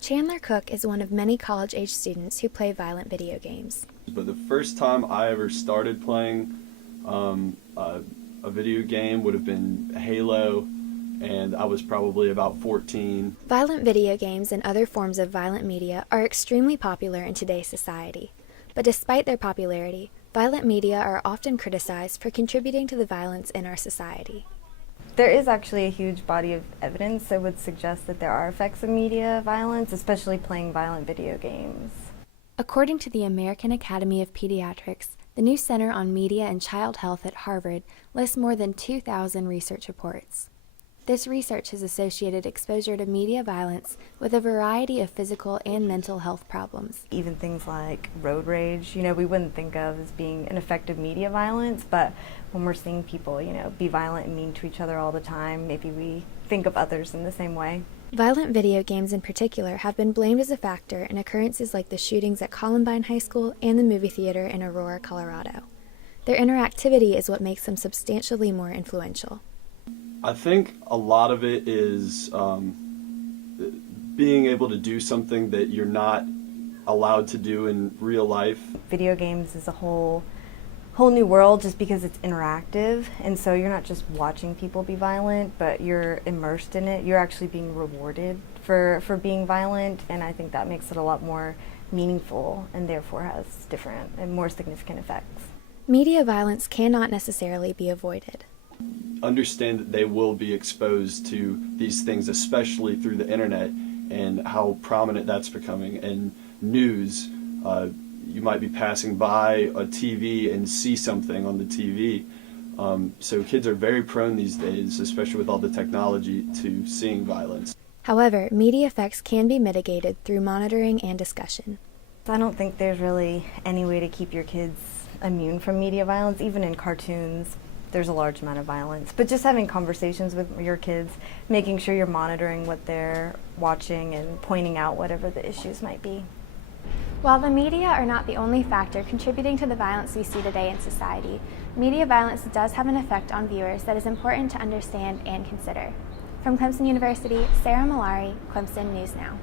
Chandler Cook is one of many college-age students who play violent video games. But the first time I ever started playing a video game would have been Halo, and I was probably about 14. Violent video games and other forms of violent media are extremely popular in today's society. But despite their popularity, violent media are often criticized for contributing to the violence in our society. There is actually a huge body of evidence that would suggest that there are effects of media violence, especially playing violent video games. According to the American Academy of Pediatrics, the new Center on Media and Child Health at Harvard lists more than 2,000 research reports. This research has associated exposure to media violence with a variety of physical and mental health problems. Even things like road rage, we wouldn't think of as being an effect of media violence, but when we're seeing people, be violent and mean to each other all the time, maybe we think of others in the same way. Violent video games in particular have been blamed as a factor in occurrences like the shootings at Columbine High School and the movie theater in Aurora, Colorado. Their interactivity is what makes them substantially more influential. I think a lot of it is being able to do something that you're not allowed to do in real life. Video games is a whole new world just because it's interactive, and so you're not just watching people be violent, but you're immersed in it. You're actually being rewarded for being violent, and I think that makes it a lot more meaningful and therefore has different and more significant effects. Media violence cannot necessarily be avoided. Understand that they will be exposed to these things, especially through the internet and how prominent that's becoming. And news, you might be passing by a TV and see something on the TV. So kids are very prone these days, especially with all the technology, to seeing violence. However, media effects can be mitigated through monitoring and discussion. I don't think there's really any way to keep your kids immune from media violence. Even in cartoons, there's a large amount of violence. But just having conversations with your kids, making sure you're monitoring what they're watching and pointing out whatever the issues might be. While the media are not the only factor contributing to the violence we see today in society, media violence does have an effect on viewers that is important to understand and consider. From Clemson University, Sarah Malari, Clemson News Now.